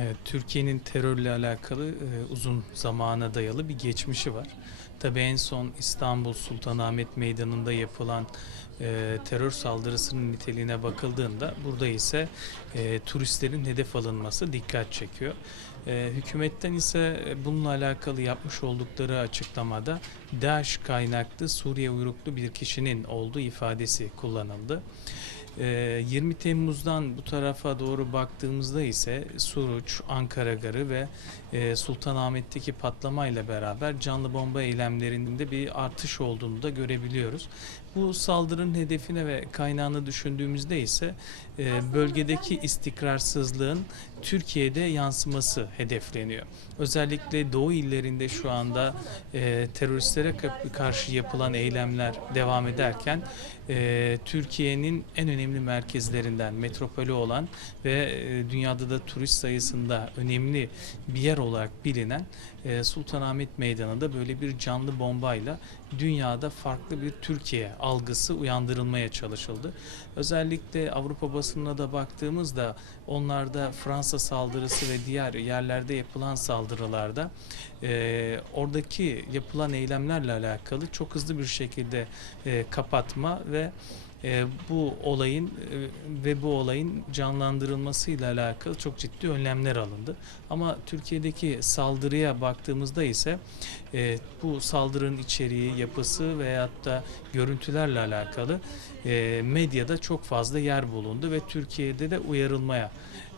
Evet, Türkiye'nin terörle alakalı e, uzun zamana dayalı bir geçmişi var. Tabii en son İstanbul Sultanahmet Meydanı'nda yapılan e, terör saldırısının niteliğine bakıldığında burada ise e, turistlerin hedef alınması dikkat çekiyor. Hükümetten ise bununla alakalı yapmış oldukları açıklamada DAEŞ kaynaklı Suriye uyruklu bir kişinin olduğu ifadesi kullanıldı. Ee, 20 Temmuz'dan bu tarafa doğru baktığımızda ise Suruç, Ankara Garı ve e, Sultanahmet'teki patlamayla beraber canlı bomba eylemlerinde bir artış olduğunu da görebiliyoruz. Bu saldırının hedefine ve kaynağını düşündüğümüzde ise e, bölgedeki istikrarsızlığın Türkiye'de yansıması hedefleniyor. Özellikle Doğu illerinde şu anda e, teröristlere ka- karşı yapılan eylemler devam ederken e, Türkiye'nin en önemli merkezlerinden, metropolü olan ve e, dünyada da turist sayısında önemli bir yer olarak bilinen e, Sultanahmet Meydanı'nda böyle bir canlı bombayla dünyada farklı bir Türkiye algısı uyandırılmaya çalışıldı. Özellikle Avrupa basınına da baktığımızda onlarda Fransa saldırısı ve diğer yerlerde yapılan saldırılarda e, oradaki yapılan eylemlerle alakalı çok hızlı bir şekilde e, kapatma ve e, bu olayın e, ve bu olayın canlandırılmasıyla alakalı çok ciddi önlemler alındı. Ama Türkiye'deki saldırıya baktığımızda ise e, bu saldırının içeriği, yapısı veyahut da görüntülerle alakalı e, medyada çok fazla yer bulundu ve Türkiye'de de uyarılmaya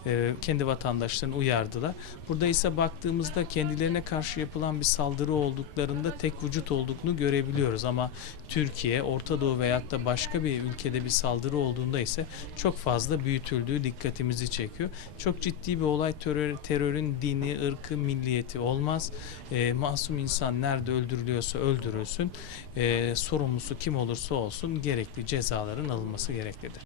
e, kendi vatandaşlarını uyardılar. Burada ise baktığımızda kendilerine karşı yapılan bir saldırı olduklarında tek vücut olduğunu görebiliyoruz ama Türkiye, Orta Doğu veyahut da başka bir ülkede bir saldırı olduğunda ise çok fazla büyütüldüğü dikkatimizi çekiyor. Çok ciddi bir olay terör, terörün dini, ırkı, milliyeti olmaz. E, masum insan nerede öldürülüyorsa öldürülsün. E, sorumlusu kim olursa olsun gerekli cezaların alınması gereklidir.